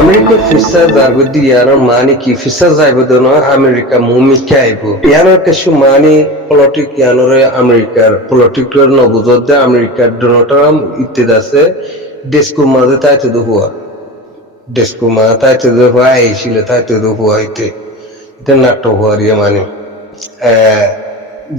America visa জারগুদি ইয়ানো মানি কি visa যাইবো দনো America মুমিকে আইবো ইয়ানো কিছু মানি পলিটিক ইয়ানোরে আমেরিকার পলিটিক্যাল নবুজদে আমেরিকার ডোনাল্ড ট্রাম্প ইত্যাদি ডেস্কু মাঝে তাইতে দুহুয়া ডেস্কু মা তাইতে দুহুয়া আইছিল তাইতে দুহুয়া এটা নাটক হওয়ারিয়া মানে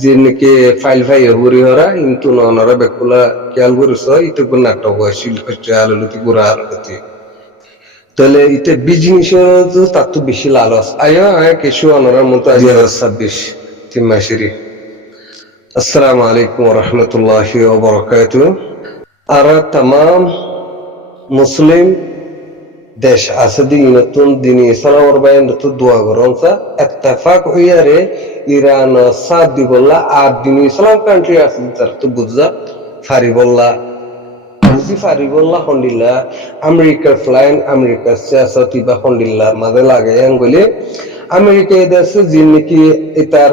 যে নাকি ফাইল হরি হরা কিন্তু ননরা বেকুলা খেয়াল করিস ইতে নাটক হয়েছিল আলুলতি গুড়া আলুলতি তাহলে ইতে বিজনেস তার তো বেশি লালস আয় কিছু অনারার মতো 2026 তিন মাসেরই। আসসালামু আলাইকুম রহমতুল্লাহি ওয়া বারাকাতুহু। আর তাম মুসলিম দেশ আছে নতুন দিন ইসলামর বাইন তো দোয়া করনসা ইত্তেফাক হইয়ারে ইরান সাদ দিবল্লা আর দিন ইসলাম কান্ট্রি আছে তার তো বুঝা ফারিবল্লা ফারিবল্লা হন্ডিল্লা আমেরিকার ফ্লাইন আমেরিকার সিয়াসতি বা হন্ডিল্লার মাঝে লাগে বলে আমেরিকা এদেশে যে নাকি এটার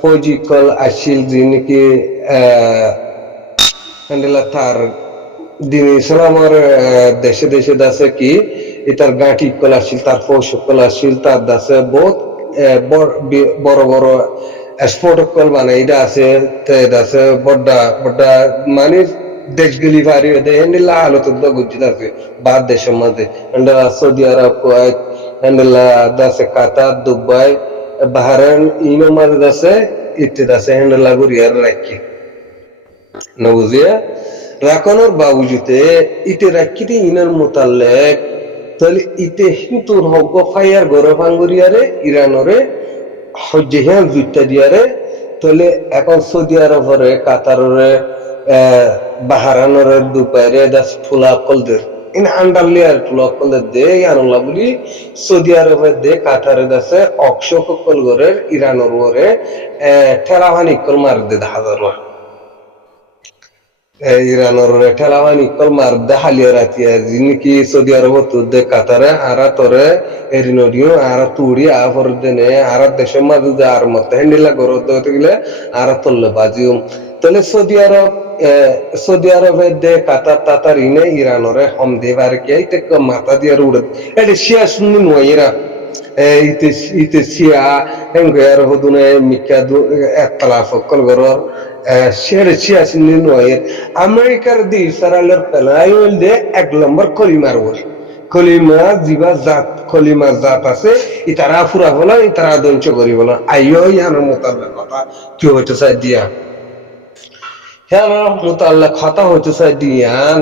ফৌজিকল আসিল যে নাকি হন্ডিল্লা তার দিন ইসলামের দেশে দেশে দাসে কি এটার গাঁটি কল আসিল তার ফৌজ কল আসিল তার দাসে বহুত বড় বড় এক্সপোর্ট কল মানে এটা আছে দাসে বড়া বড়া মানে দেশগুলি ভারী হেন্ডিল্লা আলোত গুজিত আছে বাদ দেশের মাঝে হেন্ডেলা সৌদি আরব কুয়েত হেন্ডেলা দাসে কাতার দুবাই বাহরাইন ইনো মাঝে দাসে ইত্যাদি আছে হেন্ডেলা গুরিয়ার রাখি না বুঝিয়া রাখনোর বাবুজুতে ইতে রাখিতে ইনার মোতালেক তাহলে ইতে হিন্দুর হক ফাইয়ার গরে ভাঙ্গুরিয়ারে ইরানরে হজ্জেহিয়ান জুইটা দিয়ারে তাহলে এখন সৌদি আরবরে কাতাররে বাহারানরে দুপাইরে দাস ফুলা কলদের ইন আন্ডারলিয়ার ফুলা কলদের দে ইয়ানুল্লাহ বলি সৌদি আরবের দে কাতারে দাসে অক্ষক কল গরের ইরানর ওরে ঠেলাহানি কল মার দে হাজার ইরানর ঠেলাহানি কল মার দে হালিয়া রাতিয়া যিনি সৌদি আরব তুদে কাতারে আরা তরে এরিনোডিও আরা তুড়ি আফর দেনে আরা দেশের মাঝে আর মত হ্যান্ডিলা গরত দতে গেলে আরা তল্লে বাজিও তাহলে সৌদি আরবের দে কাতার তাতার ইনে ইরানরে হম দেবার কে ইতে মাথা দিয়ে উড়ে এটা শিয়া শুনি নয়রা ইতে শিয়া হেঙ্গয়ার হদুনে মিকা একতলাফ কল গরর শের শিয়া শুনি নয় আমেরিকার দি ইসরায়েলের পেলাই দে এক নম্বর কলিমার ওর কলিমা জিবা জাত কলিমা জাত আছে ইতারা ফুরা হলো ইতারা দঞ্চ করিব না আইও ইয়ানোর মোতাবেক কথা কি হইতে চাই দিয়া হ্যাঁ মোতাল্লা কথা হইতে চাই দিয়ান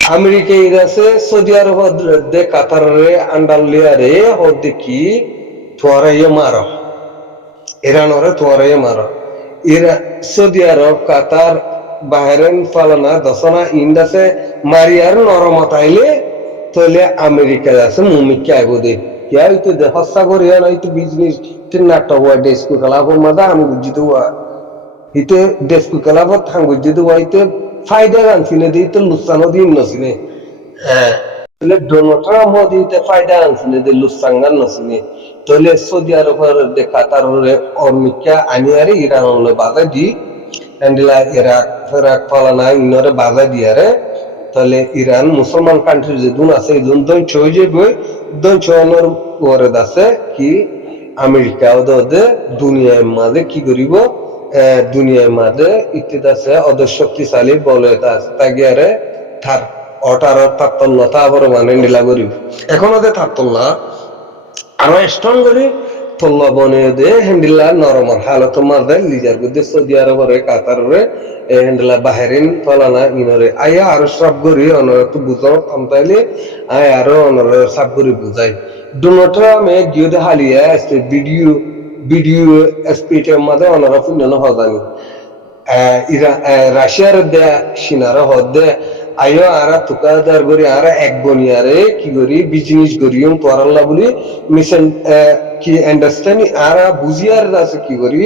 আমেরিকা ইরাসে সৌদি আরব দে কাতারে আন্ডারলিয়ারে ও দেখি তোয়ারাইয়ে মারো ইরানরে তোয়ারাইয়ে মারো সৌদি আরব কাতার বাহরাইন ফালানা দশনা ইন্দাসে মারিয়ার নরমত আইলে তাহলে আমেরিকা আছে মুমিকে আইব দে ইয়া হইতো দে হস্তা করিয়া না হইতো বিজনেস তিন নাটক হওয়া ডেস্কু খেলাফর মাদা আমি বুঝিত হওয়া ইতে ডেস্কু খেলাফর থাং বুঝিত হওয়া ইতে ফায়দা আনছিনে দিয়ে তো লুসানো দিন নছিনে তাহলে ডোনাল্ড ট্রাম্প দিতে ফায়দা আনছিনে দিয়ে লুসাঙ্গান নছিনে তাহলে সৌদি আরবের দে কাতারে অর্মিকা আনিয়ারে ইরানলে বাধা দি হ্যান্ডিলা ইরাক ফেরাক ফালানা ইনরে বাধা দিয়ারে তাহলে ইরান মুসলমান কান্ট্রি যে দুন আছে এই দুন ছয় যে বই দুন ছয়নের ওরে আছে কি আমেরিকা ওদের দুনিয়ার মাঝে কি করিব দুনিয়ার মাঝে ইত্যাদি আছে ওদের শক্তিশালী বলে তাগিয়ারে থার অটার তাত্তল্যতা আবার মানে নীলা করিব এখন ওদের তাত্তল্য আরো স্ট্রং করি তল্লা বনে দে হ্যান্ডিলা নরমাল হালত মাঝে লিজার গুদে সৌদি আরবরে কাতারে হ্যান্ডিলা বাহরাইন ফলানা ইনরে আয়া আরো সব করি অনর তো বুঝাও তামতাইলে আয় আরো অনর সব করি বুঝাই ডোনাল্ড ট্রাম্পে গিয়ে হালিয়া আছে ভিডিও স্পিচের মাঝে অনর ফুন্ডন হজানি রাশিয়ার দে সিনার হদে আয়ো আরা তুকাদার করি আরা এক বনিয়ারে কি করি বিজনেস করিম তোরাল্লা বলি মিশন কি আন্ডারস্ট্যান্ডিং আরা বুঝিয়ার আছে কি করি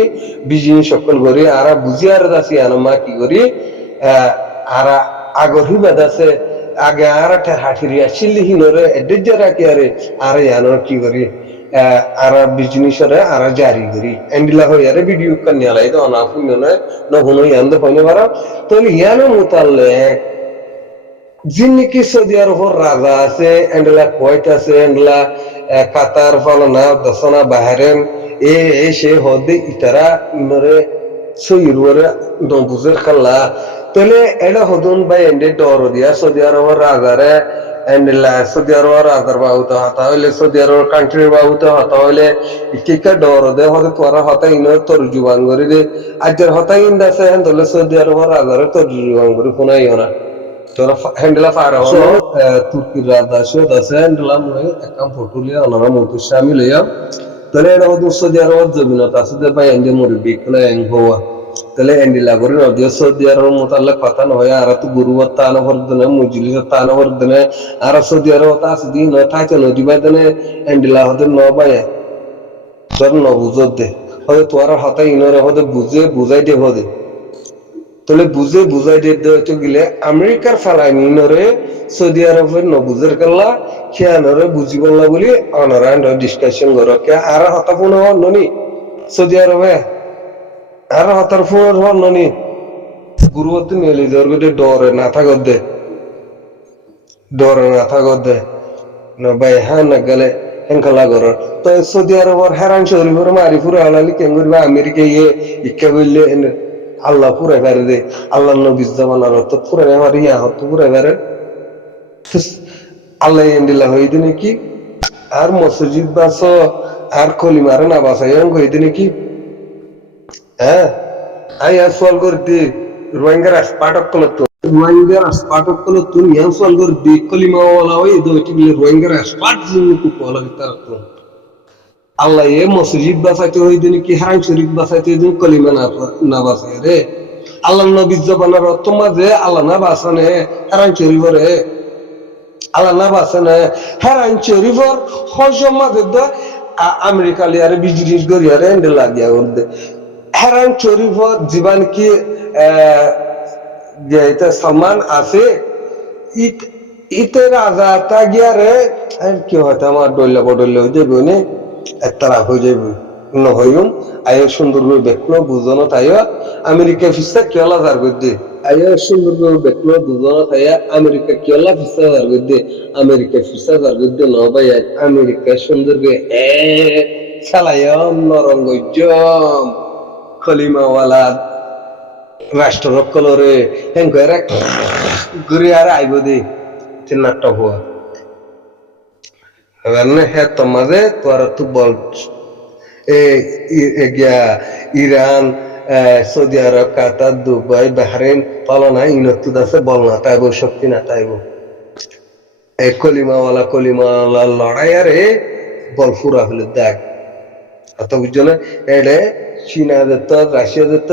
বিজনেস সকল করি আরা বুঝিয়ার আছে আনমা কি করি আরা আগহি বাদাছে আগে আরা হাঠিরিয়া চিল্লিহীনরে এডেজা রাখি আরে আরে আনর কি করি আরা বিজনেসরে আরা জারি করি এন্ডিলা হই আরে ভিডিও কান্যালাই তো অনাফুন নয় ন হুনো ইয়ান্দ হইনে পারা তো ইয়ানো মুতাল্লে যিনি সৌদি আরবের রাজা আছে এন্ডলা কুয়েত আছে এন্ডলা কাতার ফালনা দশনা বাহারেন সে হদে ইতারা নরে সইরুরে দম্বুজের খাল্লা তাহলে এটা হদুন বা এন্ডে ডর দিয়া সৌদি আরবের রাজারে এন্ডলা সৌদি আরবের রাজার বাহুতে হতা হইলে সৌদি আরবের কান্ট্রির বাহুতে হতা হইলে ইকা ডর দে হতে তোরা হতা ইনর তোর জুবান করি দে আজের হতা ইন্দাছে হেন্দলে সৌদি আরবের রাজারে তোর জুবান করি শোনাইও না তোরা হ্যান্ডেলা ফারা হলো তুর্কির রাজা সৈয়দ আছে হ্যান্ডেলা মই একাম ফটুলিয়া ওনারা মন্ত্রী শামিল হইয়া তাহলে এটা হতো সৌদি আরবের জমিনত আছে যে ভাই এন্ডে মুরব্বী কোলা এং হওয়া তাহলে এন্ডিলা করে নদিয়া সৌদি আরবের মোতাল্লাক কথা নয় আর তো গুরুবার তানো করদনে মজলিসের তানো করদনে আর সৌদি আরব আছে দিন থাকে নদী বাইদনে এন্ডিলা হতে ন বায়ে তোর ন বুঝত দে হয়তো তোরা হতা ইনরে হতে বুঝাই দে হদে তাহলে বুঝাই দিতে গেলে আমেরিকার ফালাইনরে সৌদি আরবের নবুজের কাল্লা খেয়ানরে বুঝি বললা বলি অনারা ডিসকাশন করো কে আর হতা ফোন হওয়ার ননি সৌদি আরবে আর হতার ফোন হওয়ার ননি গুরুত্ব মেলি দেওয়ার গেলে ডরে না থাকত দে ভাই হ্যাঁ না গেলে হেঙ্কালা করো তো সৌদি আরবের হেরান শরীফের মারি ফুরে হালালি কেন করবে আমেরিকা ইচ্ছা করলে আল্লাহ পুরে ফেরে দে আল্লাহ নবী জামানার তো পুরে ফেরে ইয়া হতো পুরে ফেরে আল্লাহ এন্ডিলা হয়ে দিনে কি আর মসজিদ বাস আর কলিমার না বাসাই হয়ে দিনে কি হ্যাঁ আই আর সল করে দি রোহিঙ্গার পাঠক কল তো রোহিঙ্গার পাঠক কল তুমি ইয়ান সল করে দি কলিমা ওয়ালা হয়ে দইটি গেলে রোহিঙ্গার পাঠ জিনিস খুব ভালো তার তো আল্লাহ এ মসজিদ বাসাইতে হই দিন কি হারাম শরীফ বাসাইতে দিন কলিমা না বাসাই রে আল্লাহ নবী জবানার অর্থ মাঝে আল্লাহ না বাসানে হারাম শরীফরে আল্লাহ না বাসানে হারাম শরীফর হজম মাঝে দা আমেরিকা লিয়ারে বিজনেস করিয়ারে এন্ডে লাগিয়া করতে হারাম শরীফর জীবন কি যে এটা সম্মান আছে ইতে রাজা তা গিয়ারে কি হয়তো আমার ডল্লা বডল্লা হয়ে যাবে নে তারা হয়ে যাবে নহয়ুম আয়ো সুন্দর করে দেখলো বুঝনো তাইও আমেরিকা ফিসা কেলা যার করতে আয়ো সুন্দর করে দেখলো বুঝনো তাইয়া আমেরিকা কেলা ফিসা যার করতে আমেরিকা ফিসা যার করতে ন ভাই আমেরিকা সুন্দর করে খেলায়ম নরঙ্গজম খলিমাওয়ালা রাষ্ট্ররক্ষলরে হেন করে ঘুরে আর আইব দে চিন্নাটা হওয়া হ্যাঁ তোমাদের তোরা তো বল ইরান সৌদি আরব কাতার দুবাই বাহরেন পালনা ইনতুদ আছে বল না তাইব শক্তি না তাইব এই কলিমাওয়ালা লড়াই আরে বল ফুরা হলে দেখ অত বুঝছো না এডে চীনা দত্ত রাশিয়া দত্ত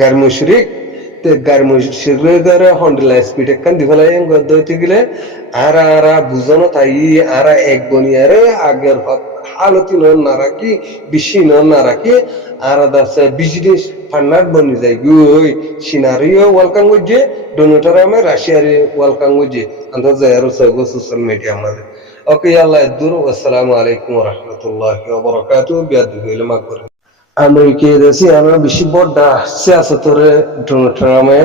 গার্মুশরিক গার্মুশরিক হন্ডলা স্পিড একখান দিফালাই গদ্দতে গেলে আর বুঝানো তাই আর এক বনিয়ারে আগের হালতি না রাখি বেশি না রাখি আর দাসে বিজনেস ফান্ডার বনি যায় গুই সিনারিও ওয়েলকাম করছে ডোনেটার আমি রাশিয়ারে ওয়েলকাম করছে আন্দাজ যায় আর সোশ্যাল মিডিয়া আমাদের ওকে আল্লাহ দূর আসসালামু আলাইকুম ওয়া রাহমাতুল্লাহি ওয়া বারাকাতুহু বিয়াদ হইলে মা করে আমেরিকা দেশে আমরা বেশি বড় সিয়াসতরে ডোনেটারামে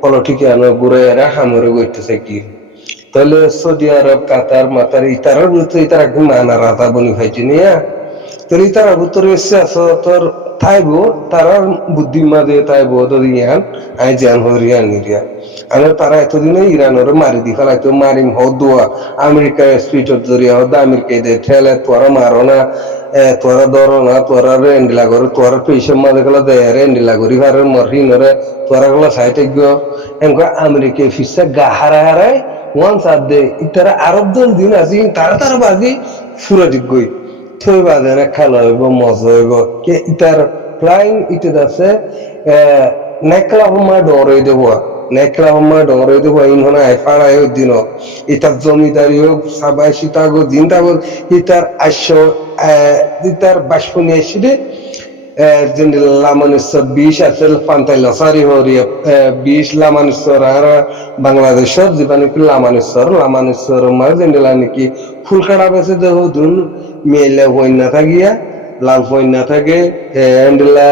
পলিটিকে আনো ঘুরে এরা হামরে গইতেছে কি তাহলে সৌদি আরব কাতার মাতার ইতারার ভিতরে ইতারা একদম নানা রাজা বনি ভাইছি নিয়ে তাহলে ইতারা ভিতরে সিয়াসতর থাইবো তারা বুদ্ধি মাঝে তাইবো দরিয়ান আই জান হরিয়ান নিরিয়া আর তারা এতদিনে ইরানের মারি দি ফেলাইতো মারিম হদুয়া আমেরিকা স্পিটর জরিয়া হদ আমেরিকা দে ঠেলে তোরা মারো না তোরা ধরো না তোরা এন্ডিলা করো তোরা পয়সা মাঝে গেলা দেয় এন্ডিলা করি ভারে মরি নরে তোরা গেলা সাইটে গিয়ে এমকা আমেরিকা ফিসা গা হারায় ওয়ান সাত দে ইতারা আরব দল দিন আজি তারা বাজি ফুরা দিগই থই বাজে না খেলা হইব মজা হইব কে ইতার ফ্লাইং ইতে আছে নেকলা হুমা ডরে দেব নেকলা হুমা ডরে দেব ইনহনা এফাড়াই দিন ইতার জমিদারি হোক সাবাই সীতাগো জিন্দাগো ইতার আশ্য ইতার বাসপনি এসে লামানুশ্বর 20 আছে পান্তাই লসারি হরিয়া 20 লামানুশ্বর আর বাংলাদেশের জীবন কি লামানুশ্বর মার জেন্ডেলা নাকি ফুলকাড়া বেছে দেহ দুন মেলে হই না থাকিয়া লাল হই না থাকে এন্ডেলা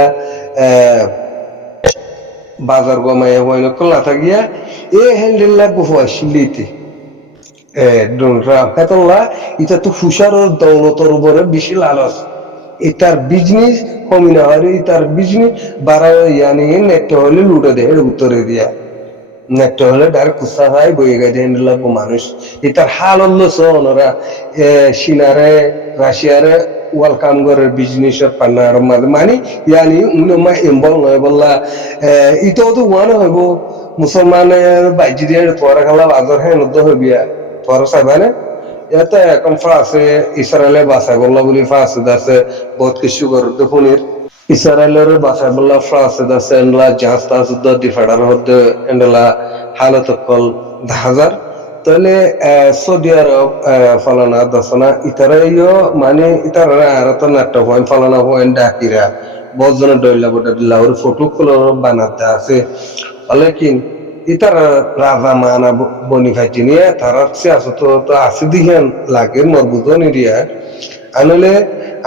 বাজার গমাইয়া হইন কল্লা থাকিয়া এ হ্যান্ডেল লাগবো হওয়াশিলিতে ডোনরা হেতল্লা এটা তো ফুসার দৌলতর উপরে বেশি লালস এটার বিজনেস কমি না হলে এটার বিজনেস বাড়ায় ইয়ানি নেট হলে লুটে দেয় উত্তরে দিয়া নেট হলে ডাইরেক্ট কুসা হয় বইয়ে গাড়ি হ্যান্ডেল লাগবো মানুষ এটার হাল হলো ওনারা চীনারে রাশিয়ারে ওয়েলকাম করে বিজনেসের পার্টনার মাঝে মানে ইয়ানি উনমা এম্বল নয় বললা ইটাও তো ওয়ান হইব মুসলমানের বাইজি দিয়ে তোরা খেলা বাজার হ্যাঁ নদ্য হইবিয়া তোরা চাইবানে ইয়াতে এখন ফ্রান্সে ইসরায়েলে বাঁচাই বললা বলি ফ্রান্সে আছে বহুত কিছু করতে ফোনের ইসরায়েলের বাঁচাই বললা ফ্রান্সে আছে এন্ডলা জাহাজ তাহাজ ডিফাডার হতে এন্ডলা হালত কল হাজার তাহলে সৌদি আরব ফলানা দশনা ইতারাইও মানে ইতারা আর তো নাট্য পয়েন্ট ফলানা পয়েন্ট ডাকিরা বজনের ডইলা বটা দিলা ওর ফটো গুলো বানাতে আছে লেকিন ইতারা রাজা মানা বনি খাইটি নিয়ে তারা আছে তো আছে দিহেন লাগে মরবুত নিরিয়া আনলে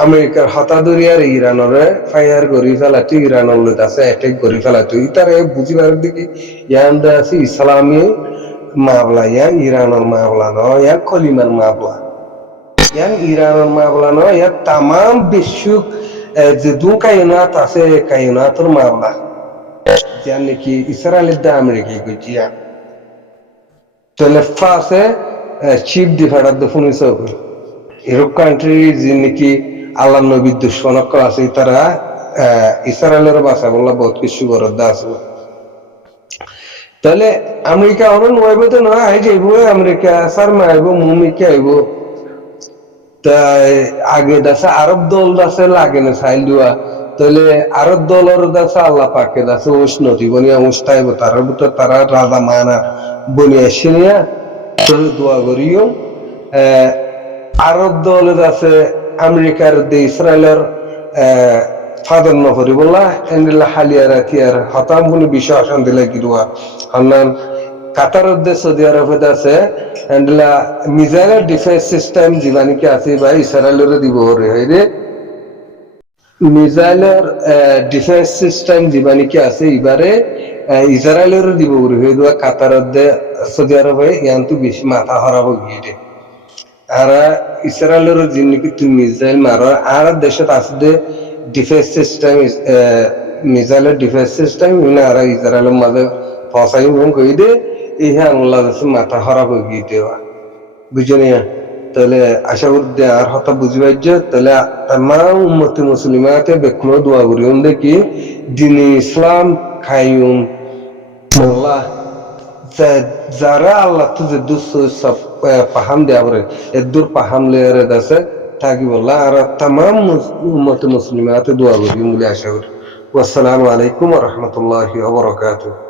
আমেরিকার হতাদরিয়ার ইরানরে ফায়ার করি ফেলাটি ইরানের লোক আছে অ্যাটাক করি ফেলাটি ইতারে বুঝিবার দিকে ইয়ান্ডা আছে ইসলামী মামলা ইয়াং ইরানের মামলা নয় ইয়াং খলিমার মামলা ইয়াং ইরানের মামলা নয় ইয়ার তাম বিশ্ব যে দু কায়নাত আছে কায়নাতের মামলা যার নাকি ইসরায়েলের দা আমেরিকায় গিয়া তাহলে ফ্রান্সে চিফ ডিফেন্ডার দে ফুনিস ইউরোপ কান্ট্রি যে নাকি আল্লাহ নবীর দুশ্মনক আছে তারা ইসরায়েলের বাসা বললা বহুত কিছু বরাদ্দ আছে তাহলে আমেরিকা অনেক নয় তো নয় আই যাইব আমেরিকা সার মাইব মুমিকে আইব তাই আগে দাসে আরব দল দাসে লাগে না সাইল দুয়া তাহলে আরব দলের দাসে আল্লাহ পাকে দাসে উষ্ণতি বনিয়া উষ্টাইব তার ভিতর তারা রাজা মানা বনিয়া সিনিয়া দোয়া করিও আরব দলে দাসে আমেরিকার দে ইসরায়েলের ফাদার নকরি বললা এন্ডিলা হালিয়া রাতিয়ার হতাম কোনো বিষয় অশান্তি লাগি দোয়া হান্নান কাতারের দেশ সৌদি আরবে আছে এন্ডিলা মিসাইলের ডিফেন্স সিস্টেম জীবানিকে আছে বা ইসরায়েলের দিব রে রে মিসাইলের ডিফেন্স সিস্টেম জীবানিকে আছে এবারে ইসরায়েলের দিব রে হয়ে কাতারের দে সৌদি আরবে ইয়ান্তু বেশি মাথা খারাপ গিয়ে আর ইসরায়েলের জিনিস তুমি মিসাইল মারো আর দেশত আছে ডিফেন্স সিস্টেম মিসাইলের ডিফেন্স সিস্টেম আর ইসরায়েলের মাঝে ফসাই কই দে এই হ্যাঁ আল্লাহ মাথা খারাপ হয়ে গিয়ে দেওয়া বুঝে তাহলে আশা করি আর হতা বুঝবাই যে তাহলে তাম উম্মতি মুসলিমাতে বেকুনো দোয়া করি দেখি দিন ইসলাম খাইম আল্লাহ যারা আল্লাহ তো যে সব পাহাম দেওয়া পরে এদুর পাহাম লেয়ার আছে থাকি বললা আর তাম উম্মতি মুসলিমাতে দোয়া করি বলে আশা করি আসসালামু আলাইকুম ওয়া রাহমাতুল্লাহি ওয়া বারাকাতুহু